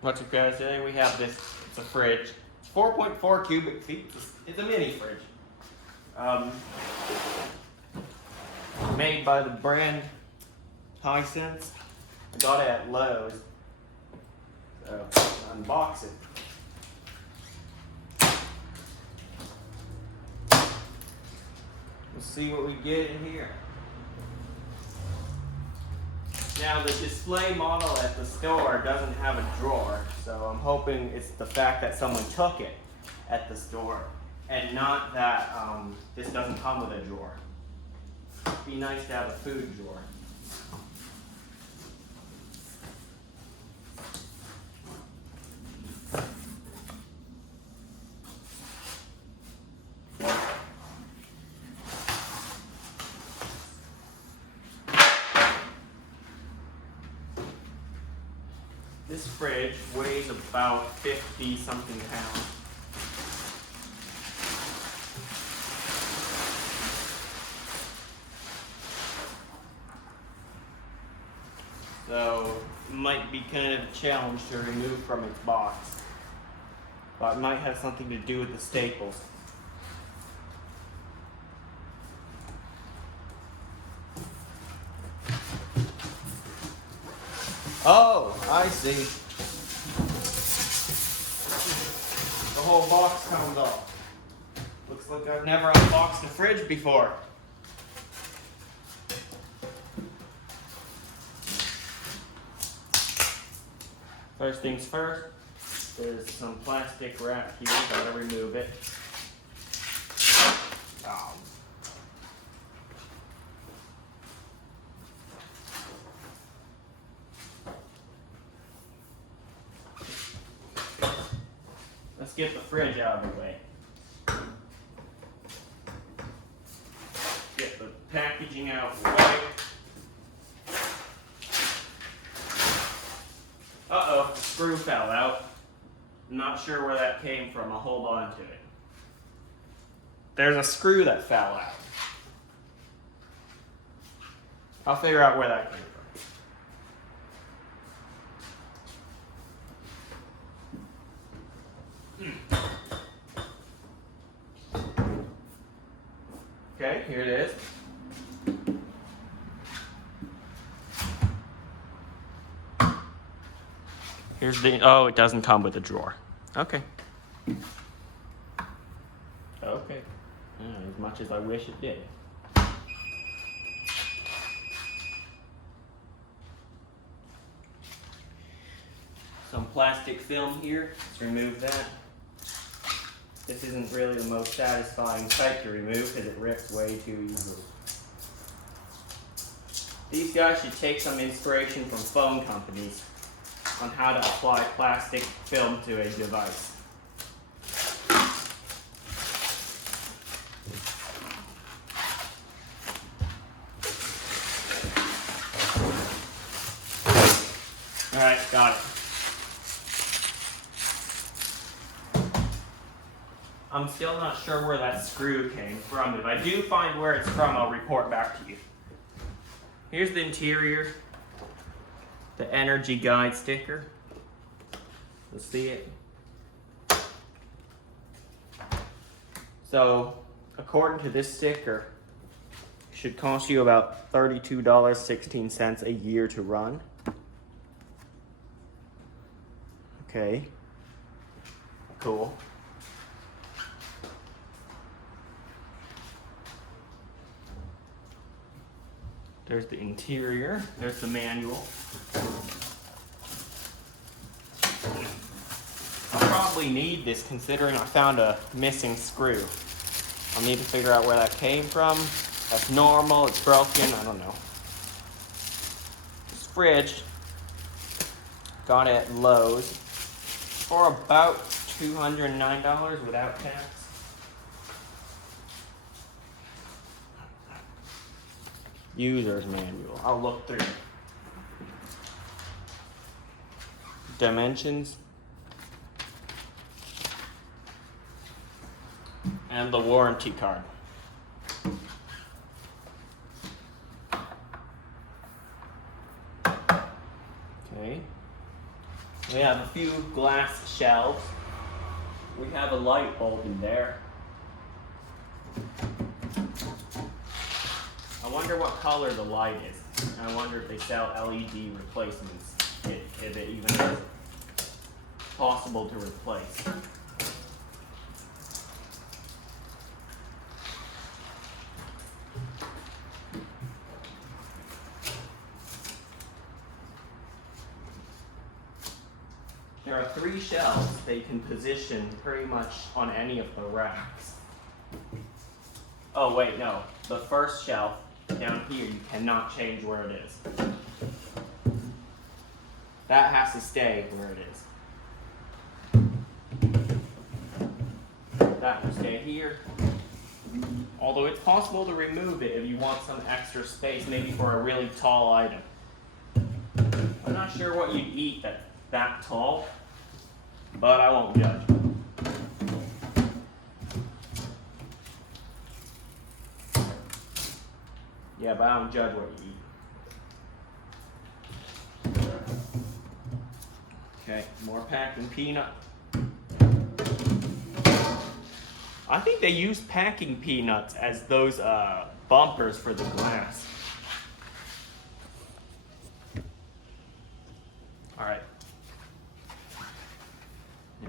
What's it gonna say? We have this, it's a fridge. It's 4.4 cubic feet. It's a mini fridge. Made by the brand Hisense. I got it at Lowe's. So, unbox it. Let's see what we get in here. Now the display model at the store doesn't have a drawer, so I'm hoping it's the fact that someone took it at the store and not that this doesn't come with a drawer. It'd be nice to have a food drawer. This fridge weighs about 50 something pounds. So it might be kind of a challenge to remove from its box. But it might have something to do with the staples. Oh, I see. The whole box comes off. Looks like I've never unboxed a fridge before. First things first, there's some plastic wrap here. Gotta remove it. Oh. Let's get the fridge out of the way. Get the packaging out of the way. Uh-oh, the screw fell out. I'm not sure where that came from. I'll hold on to it. There's a screw that fell out. I'll figure out where that came from. Okay, here it is. Here's the, oh, it doesn't come with a drawer. Okay. Okay. As much as I wish it did. Some plastic film here. Let's remove that. This isn't really the most satisfying type to remove because it rips way too easily. These guys should take some inspiration from phone companies on how to apply plastic film to a device. All right, got it. I'm still not sure where that screw came from. If I do find where it's from, I'll report back to you. Here's the interior. The energy guide sticker. You'll see it. So, according to this sticker, it should cost you about $32.16 a year to run. Okay. Cool. There's the interior. There's the manual. I'll probably need this considering I found a missing screw. I'll need to figure out where that came from. That's normal, it's broken, I don't know. This fridge, got it at Lowe's for about $209 without tax. User's manual. I'll look through. Dimensions. And the warranty card. Okay. We have a few glass shelves. We have a light bulb in there. I wonder what color the light is. I wonder if they sell LED replacements, if it even is possible to replace. There are 3 shelves that you can position pretty much on any of the racks. Oh wait, no. The first shelf down here, you cannot change where it is. That has to stay where it is. That will stay here. Although it's possible to remove it if you want some extra space, maybe for a really tall item. I'm not sure what you'd eat that's that tall, but I won't judge. Yeah, but I don't judge what you eat. Okay, more packing peanut. I think they use packing peanuts as those bumpers for the glass. All right.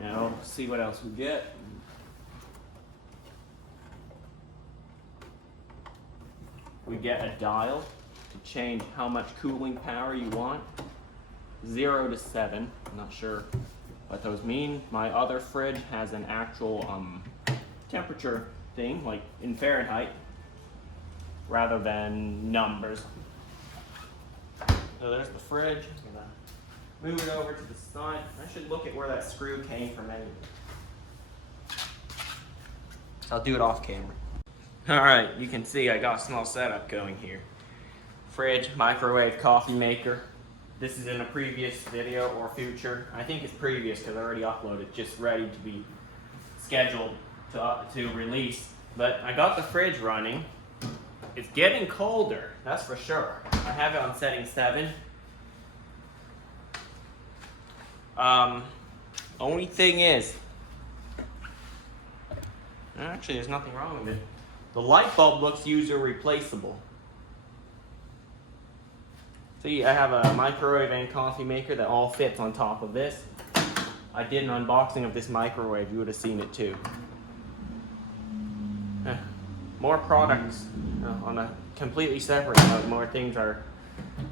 Now, see what else we get. We get a dial to change how much cooling power you want. 0 to 7. I'm not sure what those mean. My other fridge has an actual temperature thing, like in Fahrenheit, rather than numbers. So there's the fridge. I'm gonna move it over to the side. I should look at where that screw came from anyway. So I'll do it off camera. Alright, you can see I got a small setup going here. Fridge, microwave, coffee maker. This is in a previous video or future. I think it's previous because I already uploaded, just ready to be scheduled to release. But I got the fridge running. It's getting colder, that's for sure. I have it on setting 7. Only thing is, actually there's nothing wrong with it. The light bulb looks user replaceable. See, I have a microwave and coffee maker that all fits on top of this. I did an unboxing of this microwave, you would have seen it too. More products on a completely separate note. More things are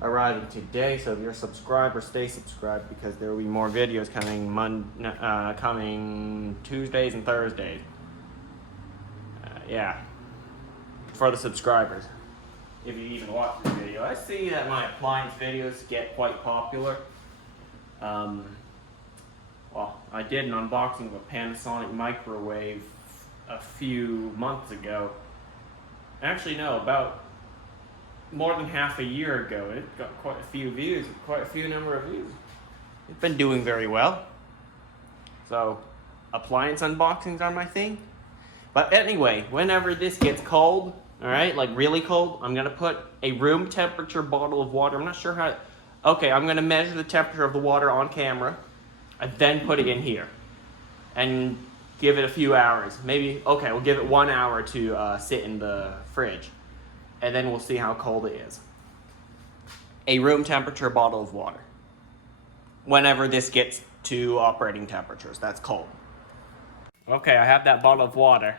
arriving today, so if you're a subscriber, stay subscribed because there will be more videos coming Tuesdays and Thursdays. Yeah, for the subscribers, if you even watch this video. I see that my appliance videos get quite popular. Well, I did an unboxing of a Panasonic microwave a few months ago. Actually, no, about more than half a year ago. It got quite a few views, quite a few number of views. It's been doing very well. So, appliance unboxings are my thing. But anyway, whenever this gets cold, all right, like really cold, I'm gonna put a room temperature bottle of water. I'm not sure how. Okay, I'm gonna measure the temperature of the water on camera, and then put it in here, and give it a few hours. Maybe, okay, we'll give it 1 hour to sit in the fridge, and then we'll see how cold it is. A room temperature bottle of water. Whenever this gets to operating temperatures, that's cold. Okay, I have that bottle of water.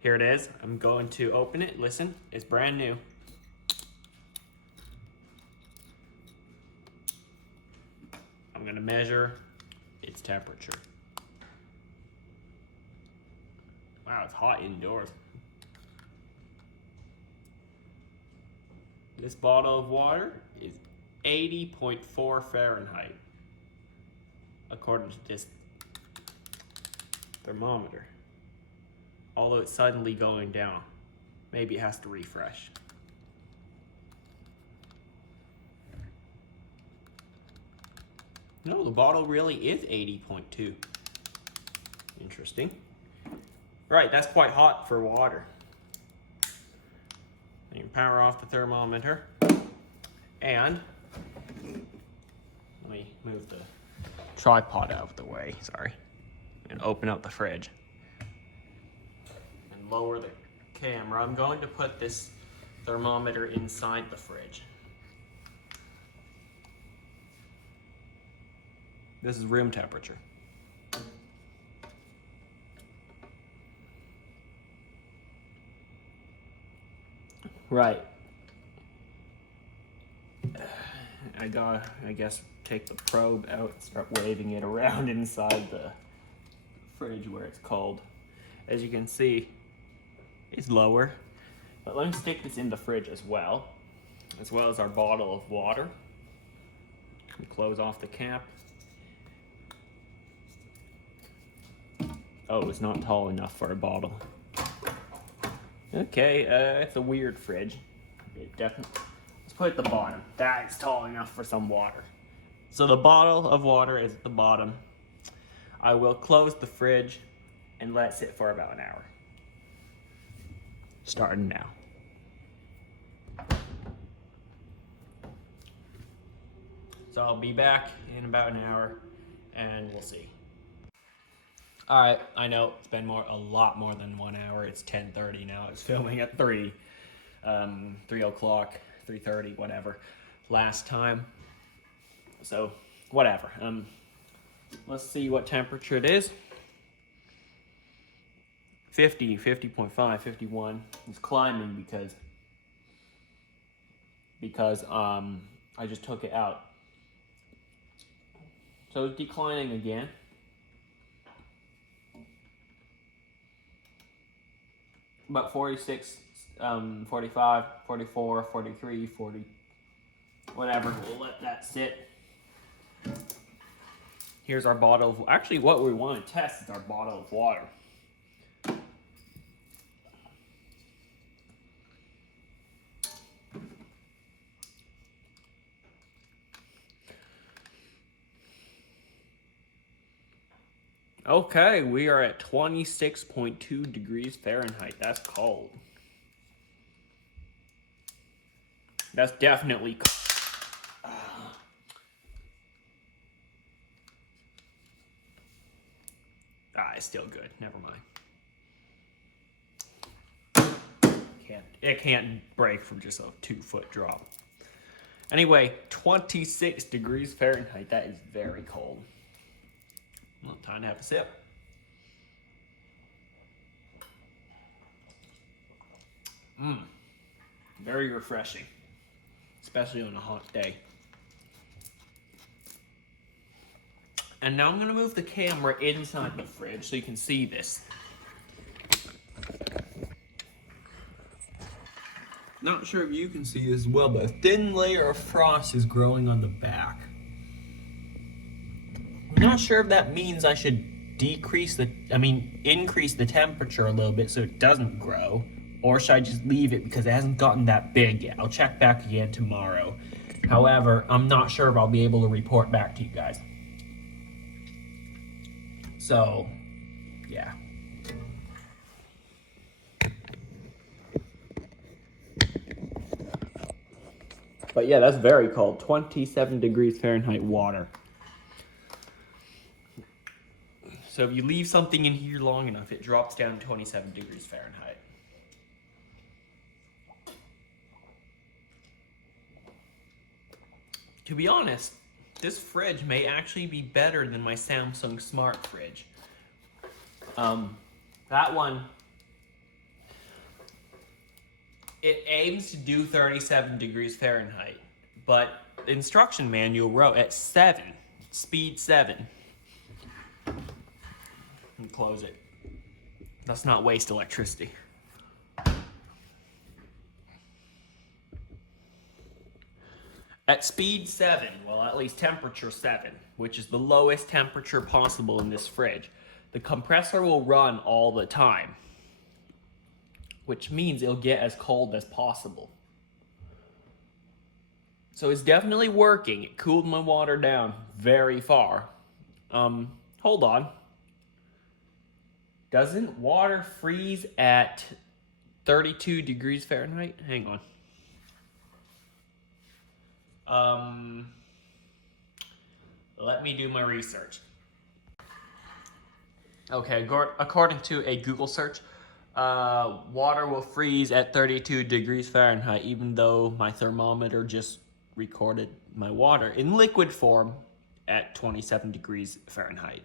Here it is. I'm going to open it. Listen, it's brand new. I'm gonna measure its temperature. Wow, it's hot indoors. This bottle of water is 80.4 Fahrenheit, according to this thermometer. Although it's suddenly going down. Maybe it has to refresh. No, the bottle really is 80.2. Interesting. Right, that's quite hot for water. You can power off the thermometer. And let me move the tripod out of the way, sorry, and open up the fridge and lower the camera. I'm going to put this thermometer inside the fridge. This is room temperature. Right. I guess, take the probe out and start waving it around inside the fridge where it's cold. As you can see, it's lower. But let me stick this in the fridge as well as our bottle of water. We close off the cap. Oh, it's not tall enough for a bottle. Okay, it's a weird fridge. It definitely. Let's put it at the bottom. That is tall enough for some water. So the bottle of water is at the bottom. I will close the fridge and let it sit for about an hour. Starting now. So I'll be back in about an hour and we'll see. All right, I know it's been a lot more than 1 hour. It's 10:30 now. It's filming at 3 o'clock, 3:30, whatever, last time. So, whatever. Let's see what temperature it is. 50, 50.5, 51. It's climbing because I just took it out. So it's declining again. About 46, 45, 44, 43, 40, whatever. We'll let that sit. Here's our bottle of, actually what we want to test is our bottle of water. Okay, we are at 26.2 degrees Fahrenheit. That's cold. That's definitely cold. It's still good. Never mind. It can't break from just a 2-foot drop. Anyway, 26 degrees Fahrenheit. That is very cold. Well, time to have a sip. Very refreshing, especially on a hot day. And now I'm gonna move the camera inside the fridge so you can see this. Not sure if you can see this as well, but a thin layer of frost is growing on the back. I'm not sure if that means I should increase the temperature a little bit so it doesn't grow, or should I just leave it because it hasn't gotten that big yet. I'll check back again tomorrow. However, I'm not sure if I'll be able to report back to you guys. So, yeah. But yeah, that's very cold. 27 degrees Fahrenheit water. So if you leave something in here long enough, it drops down to 27 degrees Fahrenheit. To be honest, this fridge may actually be better than my Samsung Smart Fridge. That one, it aims to do 37 degrees Fahrenheit, but the instruction manual wrote at 7, speed 7. And close it. Let's not waste electricity. At speed 7, well, at least temperature 7, which is the lowest temperature possible in this fridge, the compressor will run all the time, which means it'll get as cold as possible. So it's definitely working. It cooled my water down very far. Hold on. Doesn't water freeze at 32 degrees Fahrenheit? Hang on. Let let me do my research. Okay, according to a Google search, water will freeze at 32 degrees Fahrenheit, even though my thermometer just recorded my water in liquid form at 27 degrees Fahrenheit.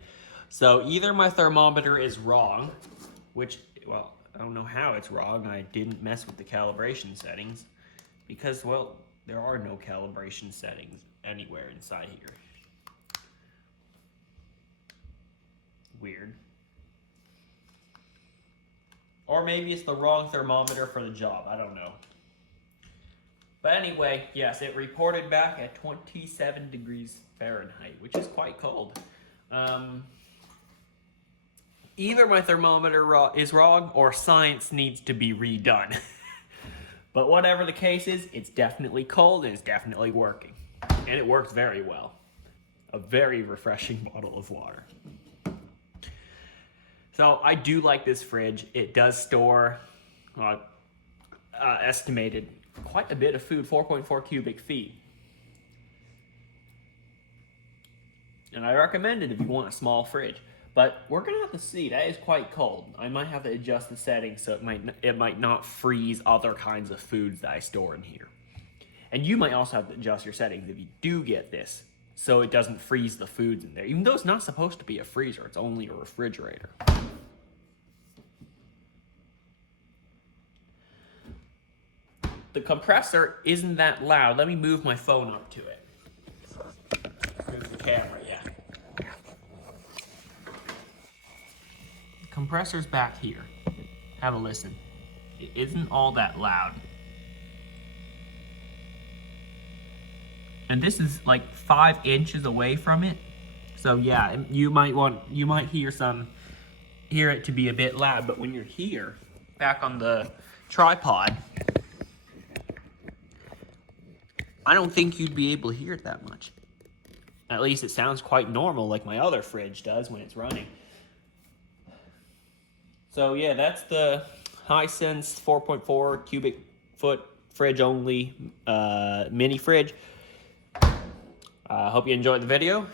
So either my thermometer is wrong, which, well, I don't know how it's wrong. I didn't mess with the calibration settings because, well, there are no calibration settings anywhere inside here. Weird. Or maybe it's the wrong thermometer for the job. I don't know. But anyway, yes, it reported back at 27 degrees Fahrenheit, which is quite cold. Either my thermometer is wrong or science needs to be redone. But whatever the case is, it's definitely cold and it's definitely working. And it works very well. A very refreshing bottle of water. So I do like this fridge. It does store estimated quite a bit of food, 4.4 cubic feet. And I recommend it if you want a small fridge. But we're gonna have to see. That is quite cold. I might have to adjust the settings so it might not freeze other kinds of foods that I store in here. And you might also have to adjust your settings if you do get this, so it doesn't freeze the foods in there. Even though it's not supposed to be a freezer, it's only a refrigerator. The compressor isn't that loud. Let me move my phone up to it. Move the camera, yeah. The compressor's back here. Have a listen. It isn't all that loud. And this is like 5 inches away from it. So yeah, you might hear it to be a bit loud, but when you're here, back on the tripod, I don't think you'd be able to hear it that much. At least it sounds quite normal like my other fridge does when it's running. So yeah, that's the Hisense 4.4 cubic foot fridge only mini fridge. I hope you enjoyed the video.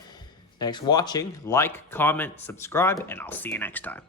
Thanks for watching. Like, comment, subscribe, and I'll see you next time.